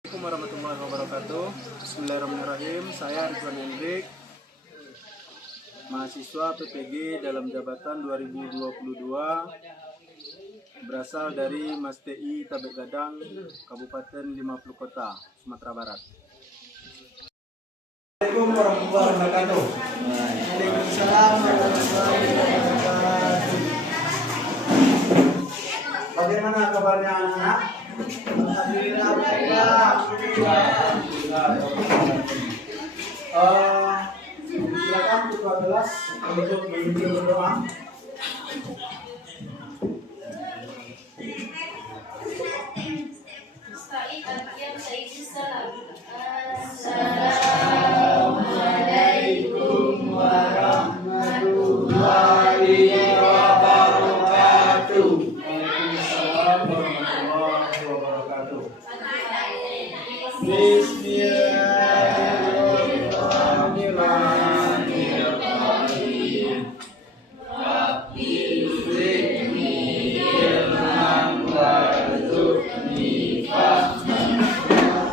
Assalamualaikum warahmatullahi wabarakatuh. Bismillahirrahmanirrahim. Saya Ridwan Hendrik, mahasiswa PPG dalam jabatan 2022, berasal dari Mas TI Tabek Gadang, Kabupaten 50 Kota, Sumatera Barat. Assalamualaikum warahmatullahi wabarakatuh. Waalaikumsalam warahmatullahi wabarakatuh. Bagaimana kabarnya anak-anak? Alhamdulillah baik. Silakan ketua kelas untuk memimpin berdoa. Assalamualaikum warahmatullahi wabarakatuh. Waalaikumsalam warahmatullahi wabarakatuh. Bismillahirrahmanirrahim. Rabbi zidni ilman warzuqni fahman.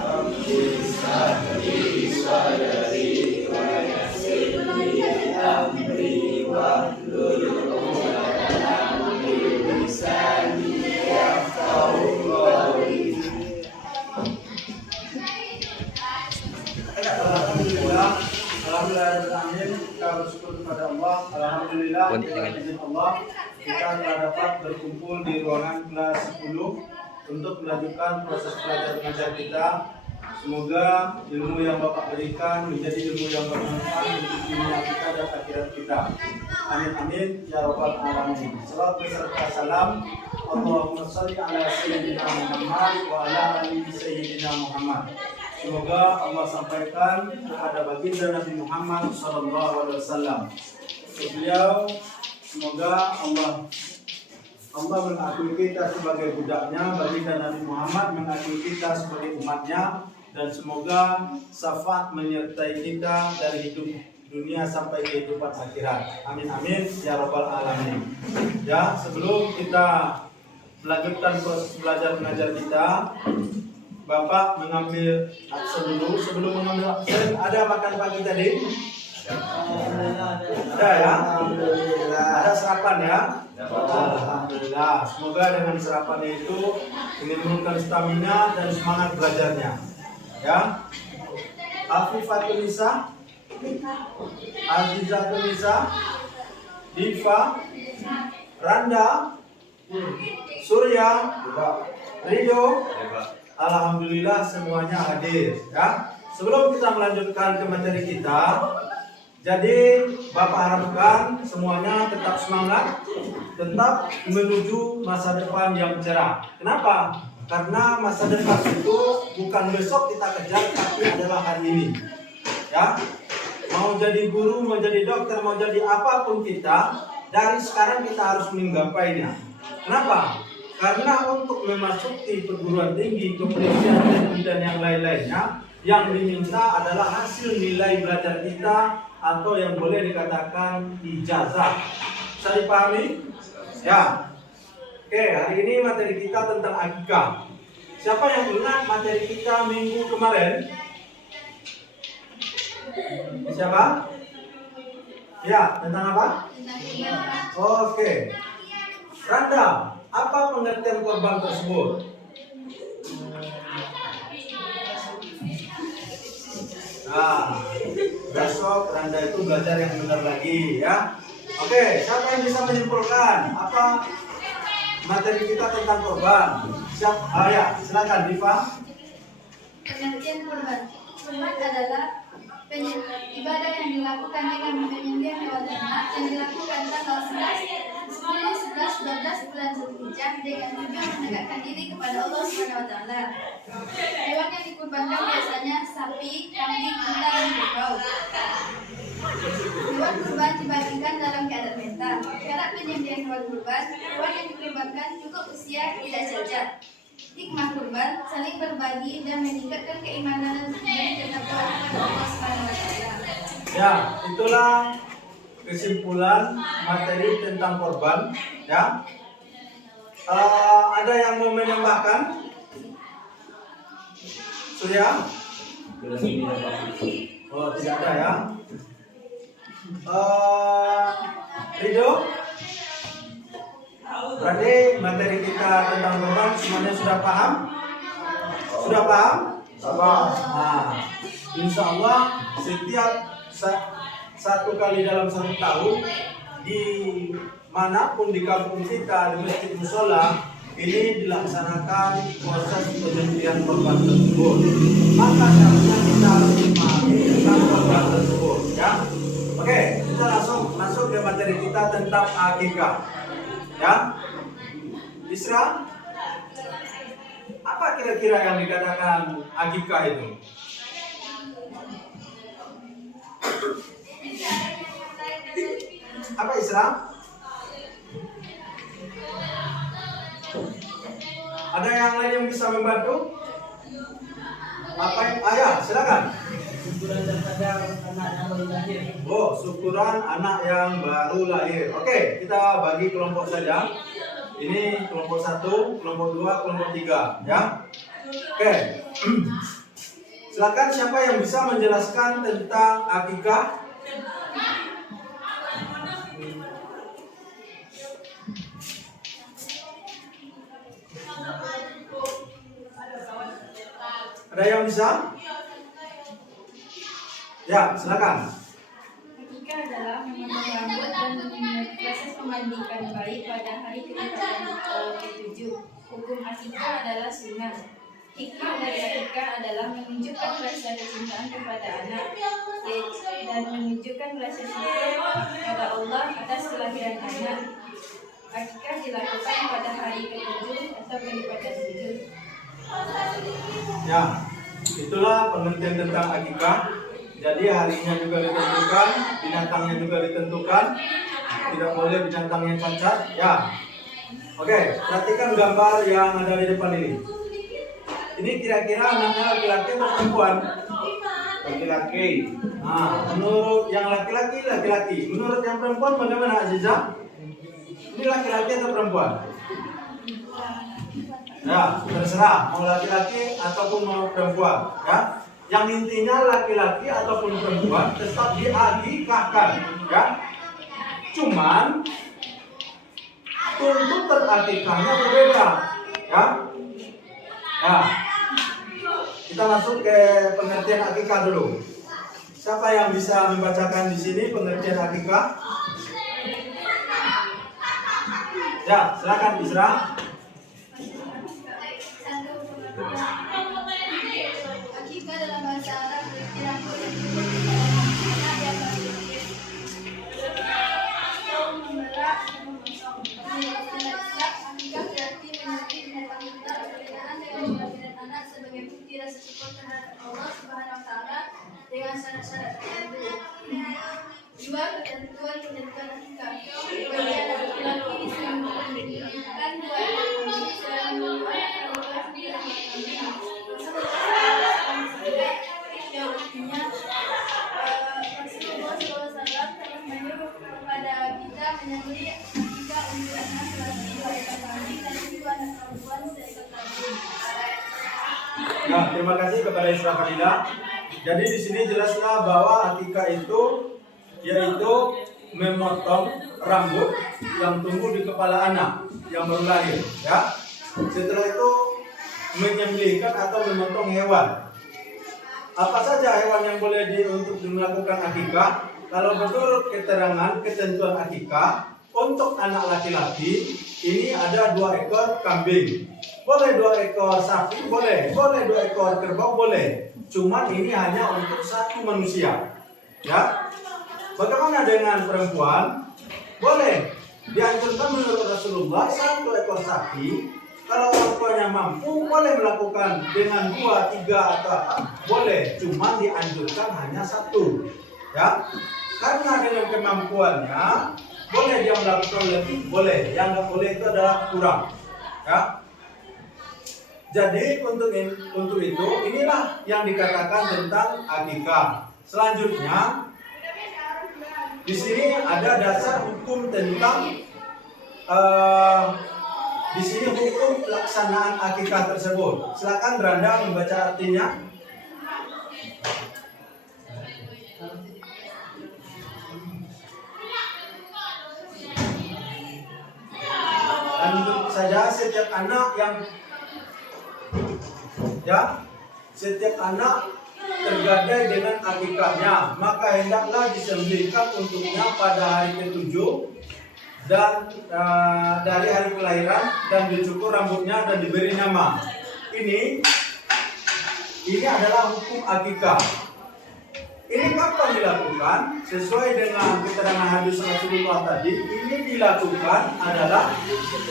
Rabbi shrahli sadri wa yassir li amri wahlul 'uqdatam min lisani yafqahu qawli. Alhamdulillah, kita bersyukur kepada Allah. Alhamdulillah, dengan izin Allah kita telah dapat berkumpul di ruangan kelas 10 untuk melanjutkan proses belajar mengajar kita. Semoga ilmu yang Bapak berikan menjadi ilmu yang bermanfaat untuk dunia kita dan akhirat kita. Amin amin ya rabbal alamin. Salawat beserta salam. Allahumma shalli ala sayyidina Muhammad wa ala ali sayyidina Muhammad. Semoga Allah sampaikan kepada baginda Nabi Muhammad SAW. Beliau, semoga Allah mengakui kita sebagai budaknya, baginda Nabi Muhammad mengakui kita sebagai umatnya, dan semoga syafaat menyertai kita dari hidup dunia sampai kehidupan akhirat. Amin amin ya rabbal alamin. Ya, sebelum kita melanjutkan proses belajar mengajar kita, Bapak mengambil absen dulu. Sebelum mengambil absen, ada makan pagi tadi? Ada ya? Ada sarapan ya? Alhamdulillah. Semoga dengan sarapan itu menimbulkan stamina dan semangat belajarnya. Ya? Afifatul Nisa, Azizatul Nisa, Diva, Randa, Surya, Ridho. Alhamdulillah semuanya hadir ya. Sebelum kita melanjutkan ke materi kita, jadi Bapak harapkan semuanya tetap semangat, tetap menuju masa depan yang cerah. Kenapa? Karena masa depan itu bukan besok kita kejar, tapi adalah hari ini. Ya. Mau jadi guru, mau jadi dokter, mau jadi apapun kita, dari sekarang kita harus menggapainya. Kenapa? Karena untuk memasuki perguruan tinggi, kepolisian dan yang lain-lainnya, yang diminta adalah hasil nilai belajar kita atau yang boleh dikatakan ijazah. Bisa dipahami? Ya. Oke, hari ini materi kita tentang akikah. Siapa yang ingat materi kita minggu kemarin? Siapa? Ya, tentang apa? Oke. Randa, apa pengertian korban tersebut? Nah, besok Randa itu belajar yang benar lagi ya. Oke, siapa yang bisa menyimpulkan apa materi kita tentang korban? Siapa? Ya, silakan Diva. Pengertian korban. Korban adalah ibadah yang dilakukan dengan penyembelihan hewan ternak yang dilakukan tanggal 10, 11, 12 bulan Zulhijjah dengan tujuan mendekatkan diri kepada Allah SWT. Hewan yang dikurbankan biasanya sapi, kambing, unta, dan kerbau. Hewan kurban dibagikan dalam keadaan mentah. Syarat penyembelihan hewan kurban, hewan yang dikurbankan cukup usia tidak cacat. Hikmah kurban saling berbagi dan meningkatkan keimanan dan ketakwaan kepada Allah SWT. Ya, itulah kesimpulan materi tentang korban. Ya, ada yang mau menambahkan? Surya? Oh, tidak ada ya. Ridho? Berarti materi kita tentang korban semuanya sudah paham? Sudah paham? Nah, insya Allah setiap satu kali dalam 1 tahun di manapun di kampung kita, di masjid musola ini dilaksanakan proses penyembelihan korban tersebut. Maka seharusnya kita harus memahami tentang korban tersebut, ya. Oke, kita langsung masuk ke materi kita tentang akikah, ya. Isra, apa kira-kira yang dikatakan akikah itu? Apa Isra? Ada yang lain yang bisa membantu? Apa? Ayah, silakan. Syukuran daripada anak yang baru lahir. Oh, syukuran anak yang baru lahir. Oke, kita bagi kelompok saja. Ini kelompok 1, kelompok 2, kelompok 3, ya. Oke. Silakan siapa yang bisa menjelaskan tentang akikah? Ada yang bisa? Ya, silakan. Akikah adalah memotong rambut dan proses memandikan bayi pada hari ke-7. Hukum akikah adalah sunnah. Hikmah dari akikah adalah menunjukkan rasa kecintaan kepada anak dan menunjukkan rasa syukur kepada Allah atas kelahiran anak. Akikah dilakukan pada hari ke-7 atau daripada 7. Ya, itulah pengertian tentang akikah. Jadi harinya juga ditentukan, binatangnya juga ditentukan. Tidak boleh binatang yang cacat. Ya. Oke, perhatikan gambar yang ada di depan ini. Ini kira-kira anaknya laki-laki atau perempuan? Laki-laki. Nah, menurut yang laki-laki, laki-laki. Menurut yang perempuan bagaimana, Aziza? Ini laki-laki atau perempuan? Ya, terserah mau laki-laki ataupun mau perempuan, ya. Yang intinya laki-laki ataupun perempuan tetap diakikahkan, ya. Cuman tuntutan akikahnya berbeda, ya. Ya. Kita masuk ke pengertian akikah dulu. Siapa yang bisa membacakan di sini pengertian akikah? Ya, silakan Isra. Akikah dalam bahasa Arab berarti memelak memotong. Akikah berarti menyembelih binatang liar berkenaan dengan kelahiran anak sebagai bukti rasa syukur terhadap Allah Subhanahu wa taala dengan syarat-syarat tertentu. 2. Ketentuan akikah. Bagi anak laki-laki disembelihkan 2 ekor kambing, sedangkan untuk anak perempuan tidak kambing. Rasulullah SAW telah menyuruh kepada kita menyembelih akikah untuk anak laki-laki 2 ekor kambing dan untuk anak perempuan 1 ekor kambing. Ya, terima kasih kepada Isra Fadila. Jadi di sini jelaslah bahwa akikah itu yaitu memotong rambut yang tumbuh di kepala anak yang baru lahir, ya. Setelah itu menyembelihkan atau memotong hewan. Apa saja hewan yang boleh untuk melakukan akikah? Kalau menurut keterangan ketentuan akikah untuk anak laki-laki ini ada 2 ekor kambing. Boleh 2 ekor sapi, boleh 2 ekor kerbau, boleh. Cuman ini hanya untuk 1 manusia, ya. Bagaimana dengan perempuan? Boleh. Dianjurkan menurut Rasulullah 1 ekor sapi. Kalau orang tuanya mampu, boleh melakukan dengan 2, 3 atau apa, boleh. Cuma dianjurkan hanya 1, ya. Karena dengan kemampuannya, boleh dia melakukan lebih, boleh. Yang nggak boleh itu adalah kurang, ya. Jadi untuk itu inilah yang dikatakan tentang akikah. Selanjutnya di sini ada dasar hukum tentang Di sini hukum pelaksanaan akikah tersebut. Silakan Beranda membaca artinya. Dan tentu saja setiap anak tergadai dengan akikahnya, maka hendaklah disembelihkan untuknya pada hari ke-7 dan dari hari kelahiran, dan dicukur rambutnya dan diberi nama. Ini adalah hukum akikah. Ini kapan dilakukan? Sesuai dengan keterangan hadis Rasulullah tadi, ini dilakukan adalah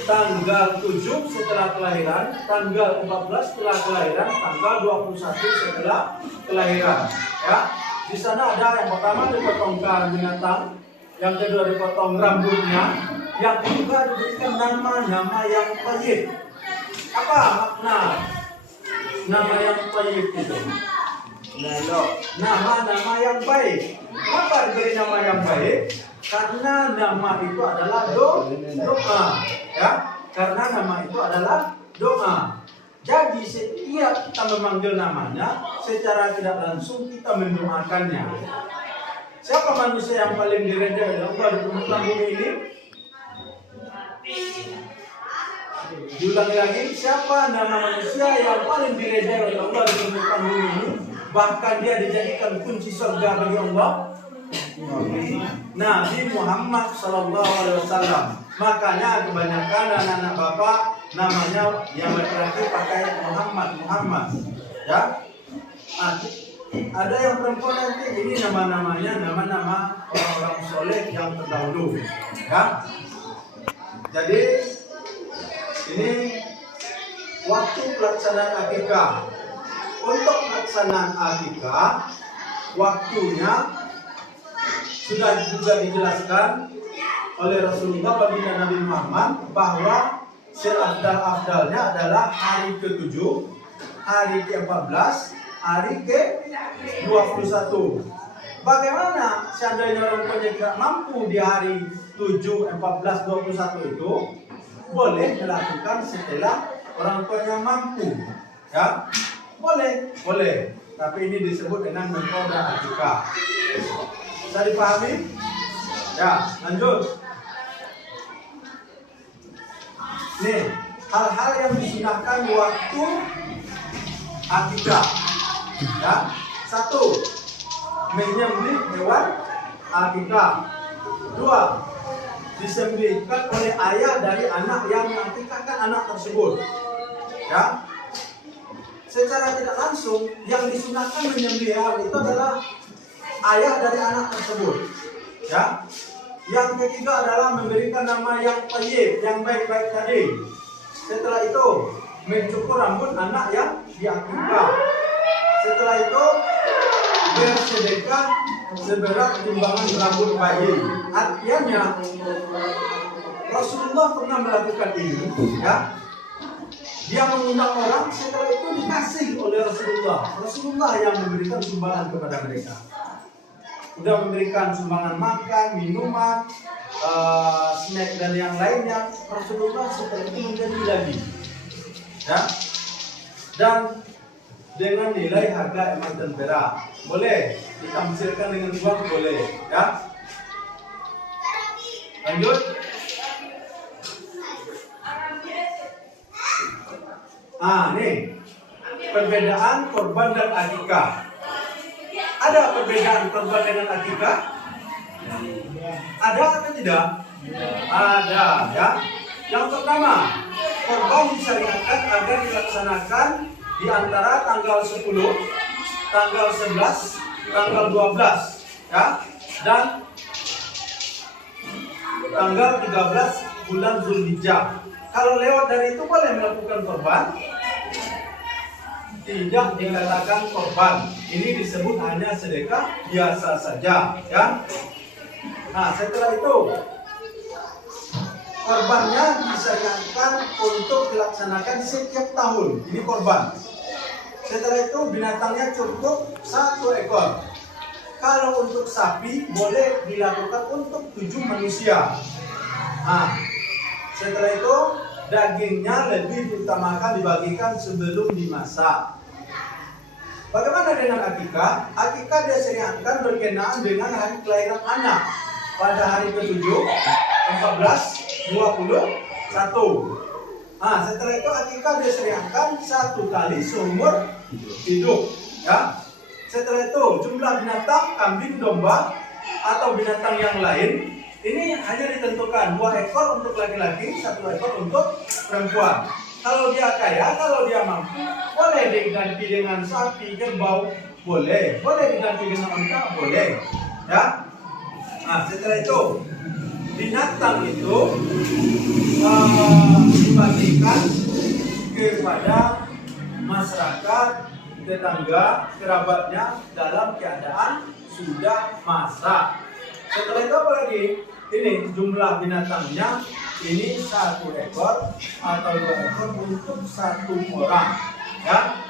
tanggal 7 setelah kelahiran, tanggal 14 setelah kelahiran, tanggal 21 setelah kelahiran. Ya, di sana ada yang pertama dipotongkan binatang, yang kedua dipotong rambutnya, yang ketiga diberikan nama-nama yang thayyib. Apa makna nama yang thayyib itu? Nama-nama yang baik. Kenapa diberi nama yang baik? Karena nama itu adalah doa. Ya, karena nama itu adalah doa. Jadi setiap kita memanggil namanya, secara tidak langsung kita mendoakannya. Siapa manusia yang paling diridai oleh Allah di permukaan bumi ini? Diulangi lagi, siapa nama manusia yang paling diridai oleh Allah di permukaan bumi ini? Bahkan dia dijadikan kunci surga bagi Allah. Nabi Muhammad SAW. Makanya kebanyakan anak-anak bapak namanya yang laki-laki pakai Muhammad. Ya. Ada yang perempuan nanti, ini nama-namanya nama-nama orang-orang soleh yang terdahulu. Ya. Jadi ini waktu pelaksanaan akikah. Untuk pelaksanaan akikah, waktunya sudah juga dijelaskan oleh Rasulullah baginda Nabi Muhammad bahwa seafdal-afdalnya adalah hari ke-7, hari ke-14, hari ke-21. Bagaimana seandainya orang tua tidak mampu di hari 7, 14, 21 itu? Boleh dilakukan setelah orang tuanya mampu. Ya. Boleh. Tapi ini disebut dengan mengqada akikah. Bisa dipahami? Ya, lanjut. Nih, hal-hal yang disunahkan waktu akikah. Ya, 1. Menyembelih hewan akikah. 2. Disembelihkan oleh ayah dari anak yang mengakikahkan anak tersebut. Ya. Secara tidak langsung yang disunahkan menyembelih hewan itu adalah ayah dari anak tersebut. Ya. Yang ketiga adalah memberikan nama yang thayyib, yang baik-baik tadi. Setelah itu mencukur rambut anak yang diakikah. Setelah itu bersedekah seberat timbangan rambut bayi. Artinya Rasulullah pernah melakukan ini. Ya. Dia mengundang orang, setelah itu dikasih oleh Rasulullah. Rasulullah yang memberikan sumbangan kepada mereka. Sudah memberikan sumbangan makan, minuman, snack dan yang lainnya. Rasulullah setelah itu menjadi lagi. Ya. Dan dengan nilai harga emas dan perak. Boleh ditamsilkan dengan uang, boleh. Ya. Lanjut. Nih perbedaan korban dan akikah. Ada perbedaan korban dengan akikah? Ada atau tidak? Ada, ya. Yang pertama, korban disyariatkan agar dilaksanakan di antara tanggal 10, tanggal 11, tanggal 12, ya, dan tanggal 13 bulan Zulhijjah. Kalau lewat dari itu boleh melakukan korban? Tidak dikatakan korban. Ini disebut hanya sedekah biasa saja, ya. Nah, setelah itu korbannya disyariatkan untuk dilaksanakan setiap tahun. Ini korban. Setelah itu binatangnya cukup 1 ekor. Kalau untuk sapi boleh dilakukan untuk 7 manusia. Nah, setelah itu dagingnya lebih diutamakan dibagikan sebelum dimasak. Bagaimana dengan akikah? Akikah disyariatkan berkenaan dengan hari kelahiran anak pada hari ke-7, 14, 21. Setelah itu akikah disyariatkan 1 kali seumur hidup. Ya. Setelah itu jumlah binatang, kambing, domba atau binatang yang lain ini hanya ditentukan 2 ekor untuk laki-laki, 1 ekor untuk perempuan. Kalau dia kaya, kalau dia mampu, boleh diganti dengan sapi, kerbau, boleh diganti dengan unta, boleh. Ya. Setelah itu binatang itu dibagikan kepada masyarakat, tetangga, kerabatnya dalam keadaan sudah masak. Setelah itu apa lagi? Ini jumlah binatangnya ini 1 ekor atau 2 ekor untuk 1 orang. Ya.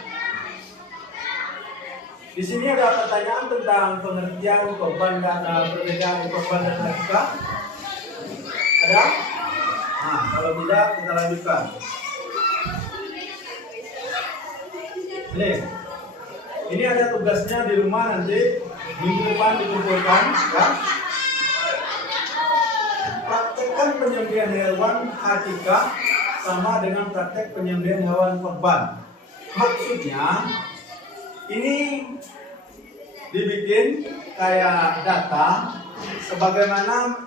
Di sini ada pertanyaan tentang pengertian korban dan perbedaan korban dan akikah. Ada? Kalau tidak kita lanjutkan. Ini ada tugasnya di rumah nanti minggu depan dikumpulkan. Ya. Praktekkan penyembelihan hewan akikah sama dengan praktek penyembelihan hewan korban. Maksudnya ini dibikin kayak data sebagaimana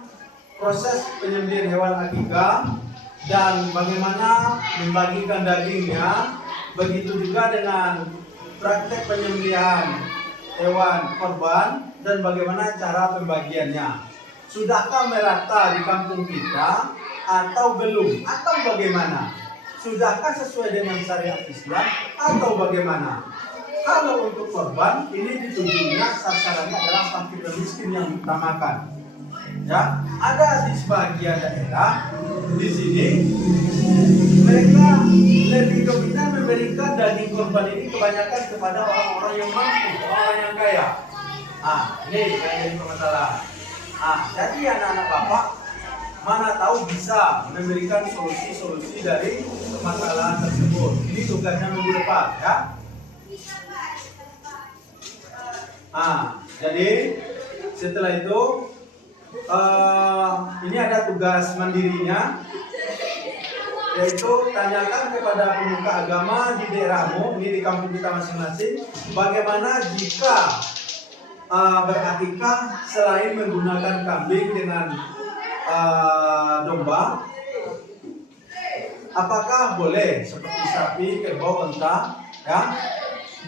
proses penyembelihan hewan akikah dan bagaimana membagikan dagingnya, begitu juga dengan praktek penyembelihan hewan korban dan bagaimana cara pembagiannya. Sudahkah merata di kampung kita atau belum? Atau bagaimana? Sudahkah sesuai dengan syariat Islam atau bagaimana? Kalau untuk korban ini ditujunya sasarannya adalah fakir dan miskin yang diutamakan. Ya, ada di sebagian daerah di sini mereka lebih dominan memberikan daging korban ini kebanyakan kepada orang-orang yang mampu, orang yang kaya. Ini yang jadi permasalahan. Jadi anak-anak bapak mana tahu bisa memberikan solusi-solusi dari permasalahan tersebut. Ini tugasnya minggu depan, ya. Jadi setelah itu ini ada tugas mandirinya, yaitu tanyakan kepada pemuka agama di daerahmu, ini di kampung kita masing-masing, bagaimana jika berakikah selain menggunakan kambing dengan domba, apakah boleh seperti sapi, kerbau, unta, ya?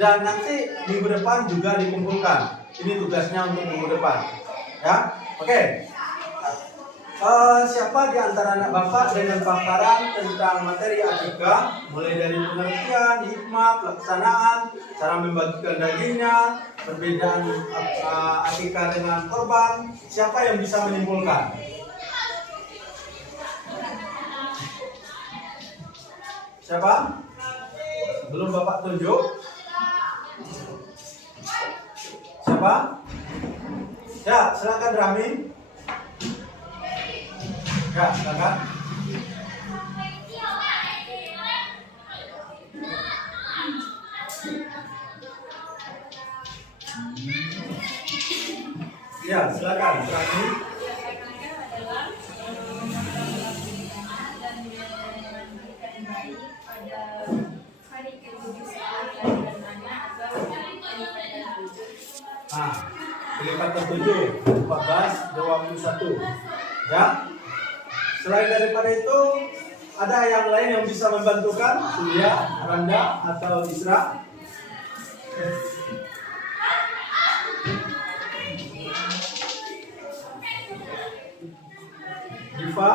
Dan nanti minggu depan juga dikumpulkan. Ini tugasnya untuk minggu depan, ya. Oke. Siapa di antara anak bapak dengan paparan tentang materi akikah, mulai dari pengertian, hikmah, pelaksanaan, cara membagikan dagingnya, perbedaan akikah dengan korban, siapa yang bisa menyimpulkan? Siapa? Belum bapak tunjuk? Siapa? Ya, silakan Rahmi. Ya, silakan. Ya, silakan. Rahmi. Kelipatan 7, 14, 21. Ya. Selain daripada itu, ada yang lain yang bisa membantukan? Surya, Randa, atau Isra? Diva,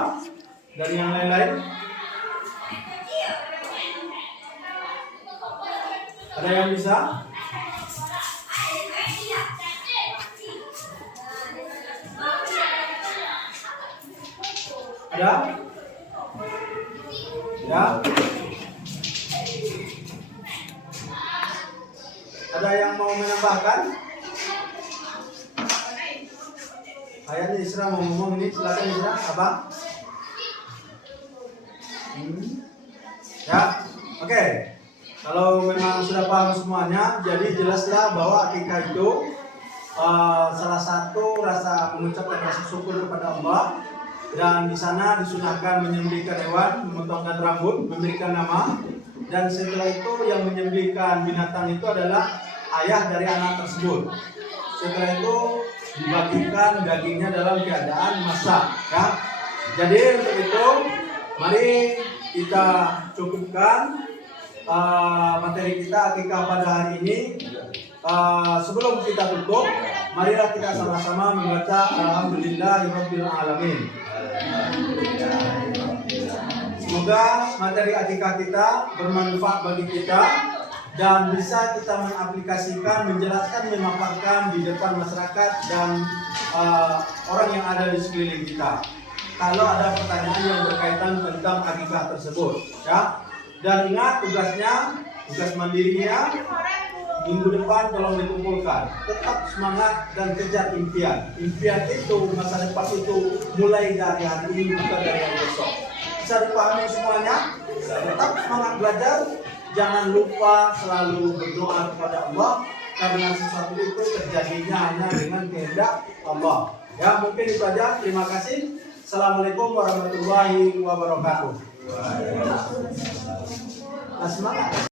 dan yang lain-lain? Ada yang bisa? Ada? Ya? Ada yang mau menambahkan? Kayaknya Isra mau ngomong ini, silakan Isra, apa? Ya, oke. Kalau memang sudah paham semuanya, jadi jelaslah bahwa akikah itu salah satu rasa mengucapkan rasa syukur kepada Allah, dan di sana disunahkan menyembelihkan hewan, memotongkan rambut, memberikan nama, dan setelah itu yang menyembelihkan binatang itu adalah ayah dari anak tersebut. Setelah itu dibagikan dagingnya dalam keadaan masak, ya. Jadi untuk itu mari kita cukupkan materi kita akikah pada hari ini. Sebelum kita tutup, marilah kita sama-sama membaca Alhamdulillahirabbil alamin. Semoga materi akikah kita bermanfaat bagi kita dan bisa kita mengaplikasikan, menjelaskan, memaparkan di depan masyarakat dan orang yang ada di sekeliling kita. Kalau ada pertanyaan yang berkaitan tentang akikah tersebut, ya. Dan ingat tugas mandirinya minggu depan tolong dikumpulkan. Tetap semangat dan kejar impian. Impian itu, masa depan itu mulai dari hari ini, bukan dari hari besok. Bisa dipahami semuanya? Tetap semangat belajar. Jangan lupa selalu berdoa kepada Allah, karena sesuatu itu terjadinya hanya dengan kehendak Allah. Ya, mungkin itu saja. Terima kasih. Assalamualaikum warahmatullahi wabarakatuh. Nah, semangat.